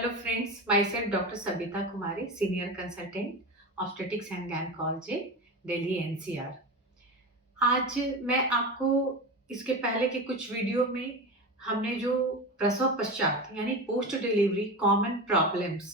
Hello friends, myself Dr. Sabita Kumari, Senior Consultant, Obstetrics and Gynecology, Delhi NCR। आज मैं आपको इसके पहले के कुछ वीडियो में हमने जो प्रसव पश्चात यानी post delivery common problems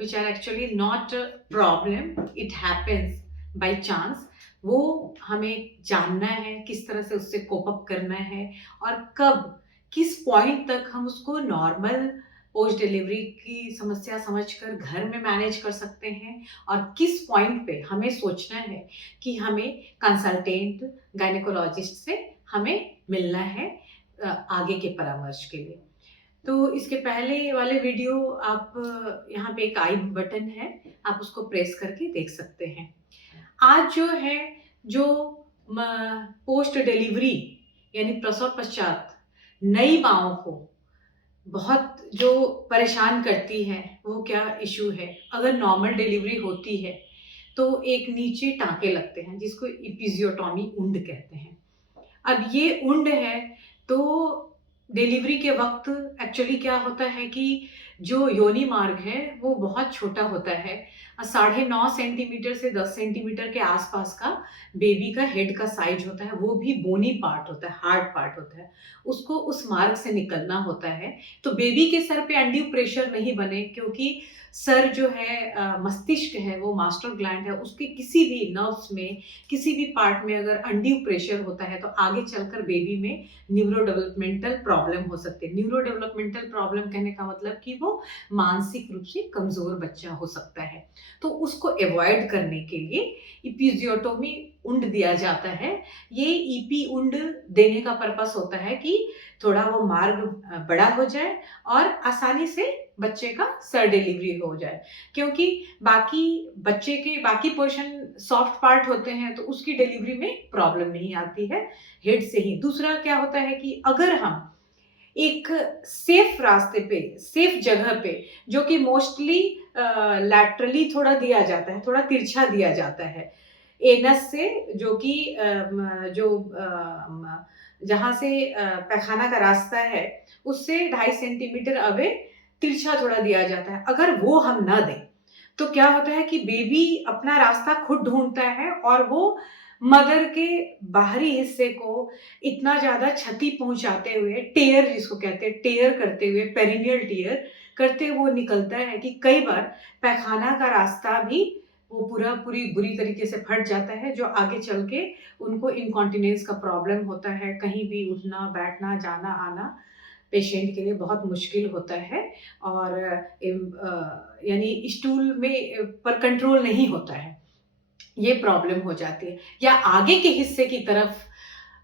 which are actually not problem, it happens by chance, वो हमें जानना है, किस तरह से उससे कोप अप करना है और कब किस पॉइंट तक हम उसको नॉर्मल पोस्ट डिलीवरी की समस्या समझकर घर में मैनेज कर सकते हैं और किस पॉइंट पे हमें सोचना है कि हमें कंसल्टेंट गायनेकोलॉजिस्ट से हमें मिलना है आगे के परामर्श के लिए। तो इसके पहले वाले वीडियो आप यहाँ पे एक आई बटन है, आप उसको प्रेस करके देख सकते हैं। आज जो है जो पोस्ट डिलीवरी यानी प्रसव पश्चात नई माँओं को बहुत जो परेशान करती है वो क्या इशू है। अगर नॉर्मल डिलीवरी होती है तो एक नीचे टाँके लगते हैं जिसको एपिजियोटॉमी उंड कहते हैं। अब ये उंड है तो डिलीवरी के वक्त एक्चुअली क्या होता है कि जो योनि मार्ग है वो बहुत छोटा होता है। 9.5 सेंटीमीटर से 10 सेंटीमीटर के आसपास का बेबी का हेड का साइज होता है, वो भी बोनी पार्ट होता है, हार्ड पार्ट होता है, उसको उस मार्ग से निकलना होता है। तो बेबी के सर पे अनड्यू प्रेशर नहीं बने, क्योंकि सर जो है मस्तिष्क है, वो मास्टर ग्लैंड है, उसके किसी भी नर्व्स में किसी भी पार्ट में अगर अनड्यू प्रेशर होता है तो आगे चलकर बेबी में न्यूरो डेवलपमेंटल प्रॉब्लम हो सकती है। न्यूरो डेवलपमेंटल प्रॉब्लम कहने का मतलब कि वो मानसिक रूप से कमजोर बच्चा हो सकता है। तो उसको अवॉइड करने के लिए इपिजियोटोमी उंड दिया जाता है। ये ईपी उंड देने का पर्पस होता है कि थोड़ा वो मार्ग बड़ा हो जाए और आसानी से बच्चे का सर डिलीवरी हो जाए, क्योंकि बाकी बच्चे के बाकी पोर्शन सॉफ्ट पार्ट होते हैं तो उसकी डिलीवरी में प्रॉब्लम नहीं आती है, हेड से ही। दूसरा क्या होता है कि अगर हम एक सेफ रास्ते पे, सेफ जगह पे, जो कि मोस्टली लैटरली थोड़ा दिया जाता है, थोड़ा तिरछा दिया जाता है एनस से, जो कि जहाँ से पैखाना का रास्ता है उससे 2.5 सेंटीमीटर अवे तिरछा थोड़ा दिया जाता है। अगर वो हम ना दें तो क्या होता है कि बेबी अपना रास्ता खुद ढूंढता है और वो मदर के बाहरी हिस्से को इतना ज्यादा क्षति पहुंचाते हुए, टेयर जिसको कहते हैं, टेयर करते हुए, पेरिनियल टेयर करते हुए वो निकलता है कि कई बार पैखाना का रास्ता भी वो पूरी बुरी तरीके से फट जाता है, जो आगे चल के उनको इनकॉन्टिनेंस का प्रॉब्लम होता है। कहीं भी उठना बैठना जाना आना पेशेंट के लिए बहुत मुश्किल होता है और यानी स्टूल में पर कंट्रोल नहीं होता है, ये प्रॉब्लम हो जाती है। या आगे के हिस्से की तरफ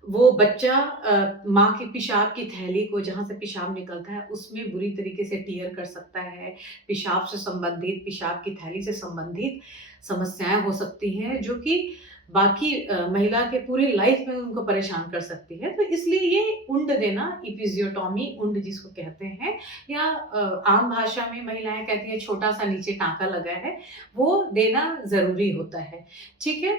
वो बच्चा माँ की पेशाब की थैली को, जहाँ से पेशाब निकलता है, उसमें बुरी तरीके से टियर कर सकता है। पेशाब से संबंधित, पेशाब की थैली से संबंधित समस्याएं हो सकती हैं, जो कि बाकी महिला के पूरी लाइफ में उनको परेशान कर सकती है। तो इसलिए ये उंड देना, इपिजियोटॉमी उंड जिसको कहते हैं, या आम भाषा में महिलाएं कहती हैं छोटा सा नीचे टाँका लगा है, वो देना ज़रूरी होता है। ठीक है?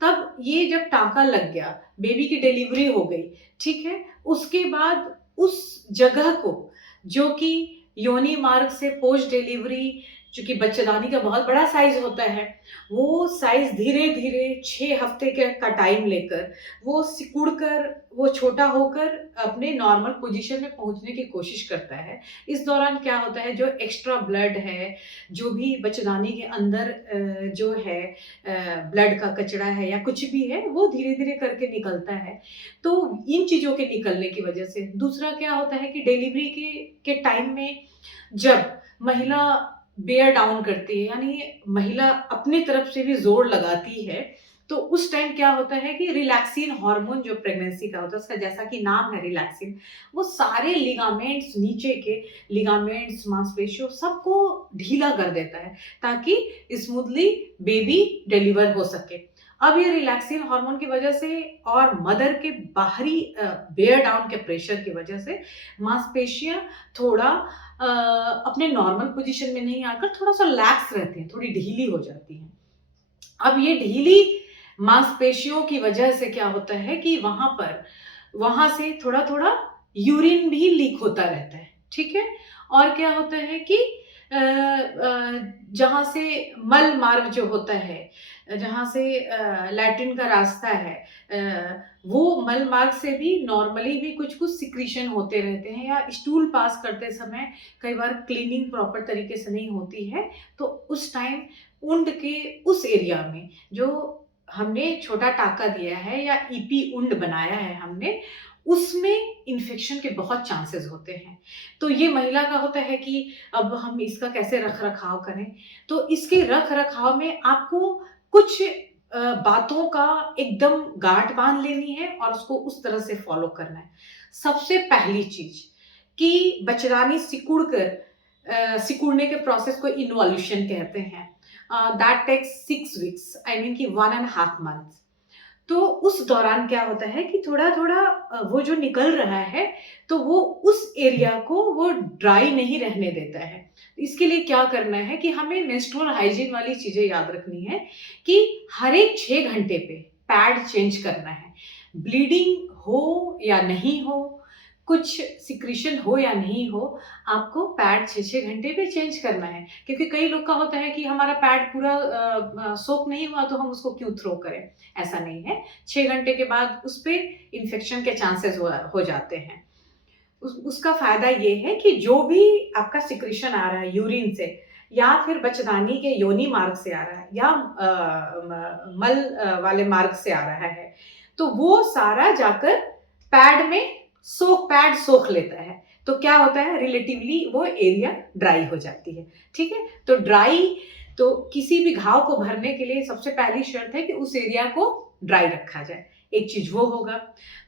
तब ये जब टाँका लग गया, बेबी की डिलीवरी हो गई, ठीक है? उसके बाद उस जगह को, जो कि योनि मार्ग से पोस्ट डिलीवरी, चूँकि बच्चेदानी का बहुत बड़ा साइज़ होता है, वो साइज़ धीरे-धीरे 6 हफ्ते का टाइम लेकर वो सिकुड़ कर, वो छोटा होकर अपने नॉर्मल पोज़ीशन में पहुँचने की कोशिश करता है। इस दौरान क्या होता है, जो एक्स्ट्रा ब्लड है, जो भी बच्चेदानी के अंदर जो है ब्लड का कचरा है या कुछ भी है, वो धीरे-धीरे करके निकलता है। तो इन चीज़ों के निकलने की वजह से दूसरा क्या होता है कि डिलीवरी के टाइम में जब महिला बेयर डाउन करती है, यानी महिला अपनी तरफ से भी ज़ोर लगाती है, तो उस टाइम क्या होता है कि रिलैक्सिन हार्मोन जो प्रेगनेंसी का होता है, उसका जैसा कि नाम है रिलैक्सिन, वो सारे लिगामेंट्स, नीचे के लिगामेंट्स, मांसपेशियों सबको ढीला कर देता है, ताकि स्मूथली बेबी डिलीवर हो सके। अब ये रिलैक्सिन हार्मोन की वजह से और मदर के बाहरी बेयर डाउन के प्रेशर की वजह से मांसपेशियाँ थोड़ा अपने नॉर्मल पोजीशन में नहीं आकर थोड़ा-सा लैक्स रहती हैं, थोड़ी ढीली हो जाती हैं। अब ये ढीली मांसपेशियों की वजह से क्या होता है कि वहाँ से थोड़ा-थोड़ा यूरिन भी लीक होता रहता है, ठीक है? और क्या होता है कि जहाँ से मल मार्ग जो होता है, जहाँ से लैट्रिन का रास्ता है, वो मल मार्ग से भी नॉर्मली भी कुछ-कुछ सिक्रीशन होते रहते हैं, या स्टूल पास करते समय कई बार क्लीनिंग प्रॉपर तरीके से नहीं होती है, तो उस टाइम उंड के उस एरिया में जो हमने छोटा टाँका दिया है या ईपी उंड बनाया है हमने, उसमें इन्फेक्शन के बहुत चांसेस होते हैं। तो ये महिला का होता है कि अब हम इसका कैसे रख-रखाव करें? तो इसके रख-रखाव में आपको कुछ बातों का एकदम गाँठ बाँध लेनी है और उसको उस तरह से फ़ॉलो करना है। सबसे पहली चीज़ कि बचदानी सिकुड़ कर सिकुड़ने के प्रोसेस को इन्वॉल्यूशन कहते हैं। That takes 6 weeks, I mean कि 1 एंड हाफ मंथ। तो उस दौरान क्या होता है कि थोड़ा-थोड़ा वो जो निकल रहा है, तो वो उस एरिया को वो ड्राई नहीं रहने देता है। इसके लिए क्या करना है कि हमें मेंस्ट्रुअल हाइजीन वाली चीज़ें याद रखनी है कि हर एक 6 घंटे पे पैड चेंज करना है। ब्लीडिंग हो या नहीं हो, कुछ सिक्रीशन हो या नहीं हो, आपको पैड 6-6 घंटे पे चेंज करना है। क्योंकि कई लोग का होता है कि हमारा पैड पूरा सोक नहीं हुआ तो हम उसको क्यों थ्रो करें? ऐसा नहीं है। 6 घंटे के बाद उसपे इन्फेक्शन के चांसेस हो जाते हैं। उसका फ़ायदा ये है कि जो भी आपका सिक्रीशन आ रहा है यूरिन से, या फिर बचदानी के योनि मार्ग से आ रहा है, या मल वाले मार्ग से आ रहा है, तो वो सारा जाकर पैड में पैड सोख लेता है। तो क्या होता है, रिलेटिवली वो एरिया ड्राई हो जाती है। ठीक है? तो किसी भी घाव को भरने के लिए सबसे पहली शर्त है कि उस एरिया को ड्राई रखा जाए। एक चीज़ वो होगा।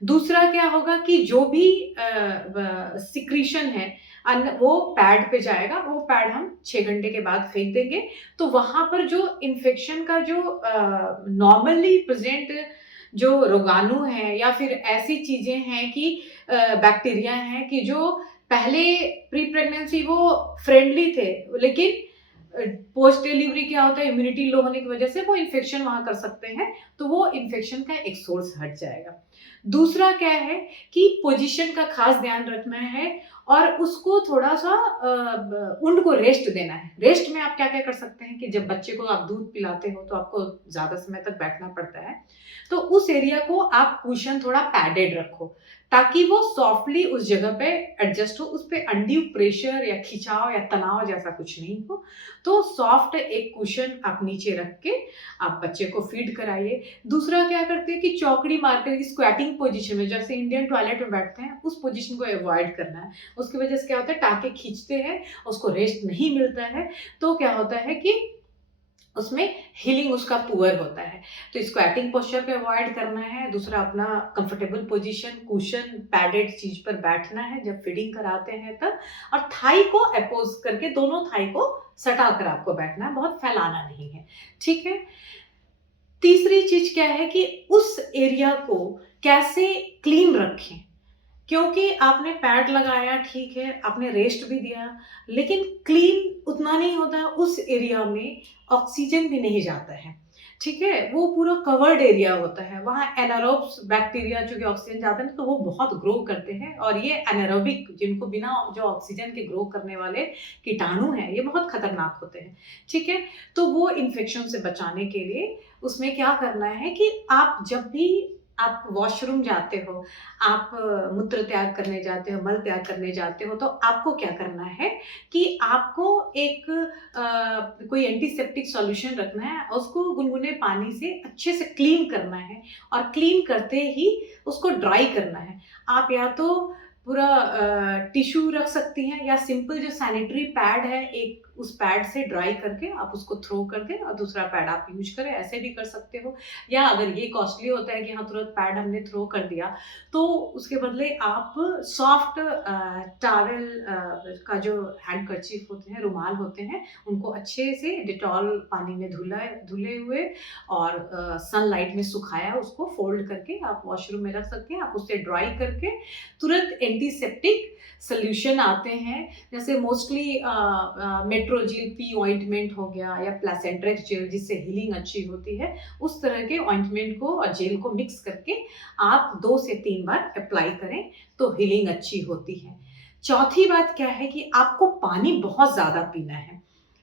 दूसरा क्या होगा कि जो भी सिक्रीशन है वो पैड पे जाएगा, वो पैड हम 6 घंटे के बाद फेंक देंगे। तो वहाँ पर जो इन्फेक्शन का जो नॉर्मली प्रेज़ेंट जो रोगाणु है, या फिर ऐसी चीज़ें हैं कि बैक्टीरिया हैं कि जो पहले प्री प्रेगनेंसी वो फ्रेंडली थे, लेकिन पोस्ट डिलीवरी क्या होता है, इम्यूनिटी लो होने की वजह से वो इन्फेक्शन वहाँ कर सकते हैं, तो वो इन्फेक्शन का एक सोर्स हट जाएगा। दूसरा क्या है कि पोजीशन का खास ध्यान रखना है, और उसको थोड़ा-सा उंड को रेस्ट देना है। रेस्ट में आप क्या-क्या कर सकते हैं कि जब बच्चे को आप दूध पिलाते हो तो आपको ज़्यादा समय तक बैठना पड़ता है, तो उस एरिया को आप कुशन थोड़ा पैडेड रखो, ताकि वो सॉफ्टली उस जगह पे एडजस्ट हो, उस पे अनड्यू प्रेशर या खिंचाव या तनाव जैसा कुछ नहीं हो। तो सॉफ्ट एक कुशन आप नीचे रख के आप बच्चे को फीड कराइए। दूसरा क्या करते हैं कि चौकड़ी मारकर स्क्वैटिंग पोजीशन में, जैसे इंडियन टॉयलेट में बैठते हैं, उस पोजीशन को अवॉइड करना है। उसकी वजह से क्या होता है, टाँके खींचते हैं, उसको रेस्ट नहीं मिलता है, तो क्या होता है कि उसमें हीलिंग उसका पुअर होता है। तो स्क्वैटिंग पोस्चर को अवॉइड करना है। दूसरा, अपना कंफर्टेबल पोजीशन, कुशन, पैडेड चीज़ पर बैठना है जब फीडिंग कराते हैं तब, और थाई को अपोज़ करके दोनों थाई को सटा कर आपको बैठना है, बहुत फैलाना नहीं है। ठीक है? तीसरी चीज़ क्या है कि उस एरिया को कैसे क्लीन रखें? क्योंकि आपने पैड लगाया, ठीक है, आपने रेस्ट भी दिया, लेकिन क्लीन उतना नहीं होता, उस एरिया में ऑक्सीजन भी नहीं जाता है, ठीक है? वो पूरा कवर्ड एरिया होता है, वहाँ एनारोब्स बैक्टीरिया जो कि ऑक्सीजन जाते हैं तो वो बहुत ग्रो करते हैं, और ये एनारोबिक, जिनको बिना जो ऑक्सीजन के ग्रो करने वाले कीटाणु हैं, ये बहुत खतरनाक होते हैं, ठीक है? तो वो इन्फेक्शन से बचाने के लिए उसमें क्या करना है कि आप जब भी आप वॉशरूम जाते हो, आप मूत्र त्याग करने जाते हो, मल त्याग करने जाते हो, तो आपको क्या करना है कि आपको एक कोई एंटीसेप्टिक सॉल्यूशन रखना है, उसको गुनगुने पानी से अच्छे से क्लीन करना है, और क्लीन करते ही उसको ड्राई करना है। आप या तो पूरा टिश्यू रख सकती हैं, या सिंपल जो सैनिटरी पैड है, एक उस पैड से ड्राई करके आप उसको थ्रो कर दें और दूसरा पैड आप यूज़ करें, ऐसे भी कर सकते हो। या अगर ये कॉस्टली होता है कि हाँ, तुरंत पैड हमने थ्रो कर दिया, तो उसके बदले आप सॉफ्ट टॉवेल का जो हैंडकरचीफ होते हैं, रुमाल होते हैं, उनको अच्छे से डेटॉल पानी में धुले हुए और सनलाइट में सुखाया, उसको फ़ोल्ड करके आप वॉशरूम में रख सकते हैं। आप उससे ड्राई करके तुरंत एंटीसेप्टिक सॉल्यूशन आते हैं, जैसे मोस्टली मेट्रोजेल पी ऑइंटमेंट हो गया, या प्लेसेंट्रेक्स जेल जिससे हीलिंग अच्छी होती है, उस तरह के ऑइंटमेंट को और जेल को मिक्स करके आप 2 से 3 बार अप्लाई करें, तो हीलिंग अच्छी होती है। चौथी बात क्या है कि आपको पानी बहुत ज़्यादा पीना है।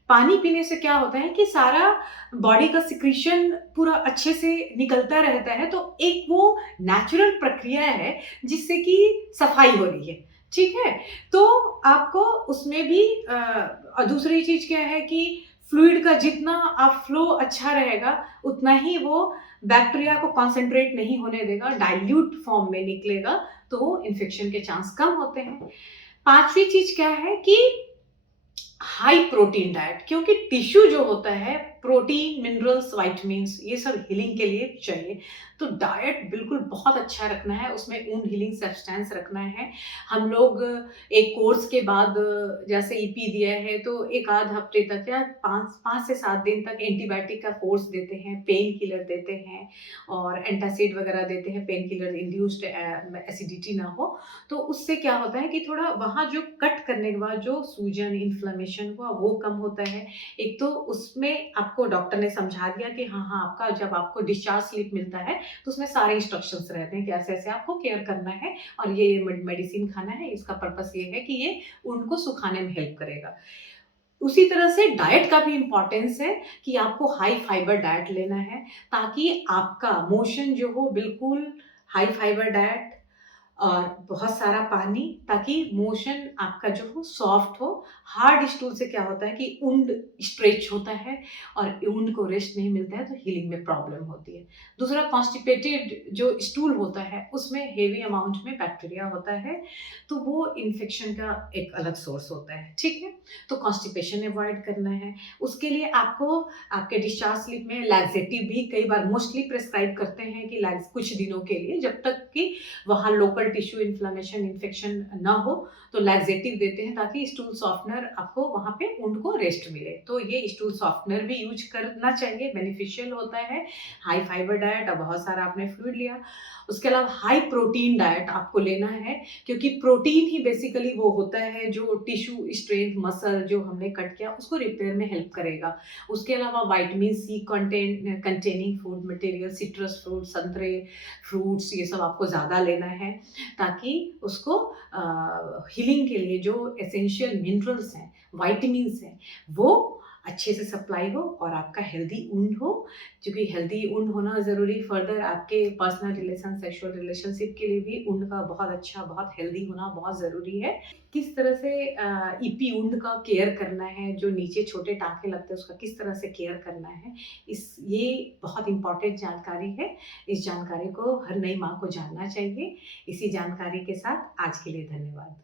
पानी पीने से क्या होता है कि सारा बॉडी का सिक्रीशन पूरा अच्छे से निकलता रहता है, तो एक वो नेचुरल प्रक्रिया है जिससे कि सफाई हो रही है, ठीक है? तो आपको उसमें भी और दूसरी चीज़ क्या है कि फ्लूइड का जितना आप फ्लो अच्छा रहेगा, उतना ही वो बैक्टीरिया को कॉन्सन्ट्रेट नहीं होने देगा, डाइल्यूट फॉर्म में निकलेगा, तो इन्फेक्शन के चांस कम होते हैं। 5वीं चीज़ क्या है कि हाई प्रोटीन डाइट, क्योंकि टिश्यू जो होता है प्रोटीन, मिनरल्स, विटामिन्स ये सब हीलिंग के लिए चाहिए। तो डाइट बिल्कुल बहुत अच्छा रखना है, उसमें वुंड हीलिंग सब्सटेंस रखना है। हम लोग एक कोर्स के बाद जैसे ईपी दिया है तो 1 आध हफ्ते तक या 5 से 7 दिन तक एंटीबायोटिक का कोर्स देते हैं, पेन किलर देते हैं और एंटासिड वगैरह देते हैं, पेन किलर इंड्यूस्ड एसिडिटी ना हो। तो उससे क्या होता है कि थोड़ा वहाँ जो कट करने के बाद जो सूजन, इन्फ्लेमेशन हुआ वो कम होता है। एक तो उसमें आपको डॉक्टर ने समझा दिया कि हाँ, हाँ, आपका जब आपको डिस्चार्ज स्लिप मिलता है तो उसमें सारे इंस्ट्रक्शंस रहते हैं कि ऐसे-ऐसे आपको केयर करना है और ये मेडिसिन खाना है। इसका पर्पस ये है कि ये उनको सुखाने में हेल्प करेगा। उसी तरह से डाइट का भी इम्पोर्टेंस है कि आपको हाई फाइबर डाइट लेना है ताकि आपका मोशन जो हो बिल्कुल हाई फाइबर डाइट और बहुत सारा पानी, ताकि मोशन आपका जो हो सॉफ्ट हो। हार्ड स्टूल से क्या होता है कि वुंड स्ट्रेच होता है और वुंड को रेस्ट नहीं मिलता है तो हीलिंग में प्रॉब्लम होती है। दूसरा कॉन्स्टिपेटेड जो स्टूल होता है उसमें हेवी अमाउंट में बैक्टीरिया होता है, तो वो इन्फेक्शन का एक अलग सोर्स होता है, ठीक है? तो कॉन्स्टिपेशन अवॉइड करना है। उसके लिए आपको आपके डिस्चार्ज स्लिप में लैक्सेटिव भी कई बार मोस्टली प्रिस्क्राइब करते हैं कि लैक्स कुछ दिनों के लिए जब तक कि वहाँ लोकल टिश्यू इन्फ्लेमेशन, इन्फेक्शन ना हो, तो लैक्सेटिव देते हैं ताकि स्टूल सॉफ्टनर आपको वहाँ पे वुंड को रेस्ट मिले। तो ये स्टूल सॉफ्टनर भी यूज़ करना चाहिए, बेनिफिशियल होता है। हाई फाइबर डाइट और बहुत सारा आपने फ्लूइड लिया। उसके अलावा हाई प्रोटीन डाइट आपको लेना है, क्योंकि प्रोटीन ही बेसिकली वो होता है जो टिश्यू स्ट्रेंथ, मसल जो हमने कट किया उसको रिपेयर में हेल्प करेगा। उसके अलावा vitamin C containing food material, citrus fruit, संतरे, फ्रूट्स ये सब आपको ज़्यादा लेना है ताकि उसको हीलिंग के लिए जो एसेंशियल मिनरल्स हैं, विटामिन्स हैं, वो अच्छे से सप्लाई हो और आपका हेल्दी वुंड हो, क्योंकि हेल्दी वुंड होना ज़रूरी फर्दर आपके पर्सनल रिलेशन, सेक्सुअल रिलेशनशिप के लिए भी वुंड का बहुत अच्छा, बहुत हेल्दी होना बहुत ज़रूरी है। किस तरह से ईपी वुंड का केयर करना है, जो नीचे छोटे टाँके लगते हैं उसका किस तरह से केयर करना है, ये बहुत इम्पोर्टेंट जानकारी है। इस जानकारी को हर नई माँ को जानना चाहिए। इसी जानकारी के साथ आज के लिए धन्यवाद।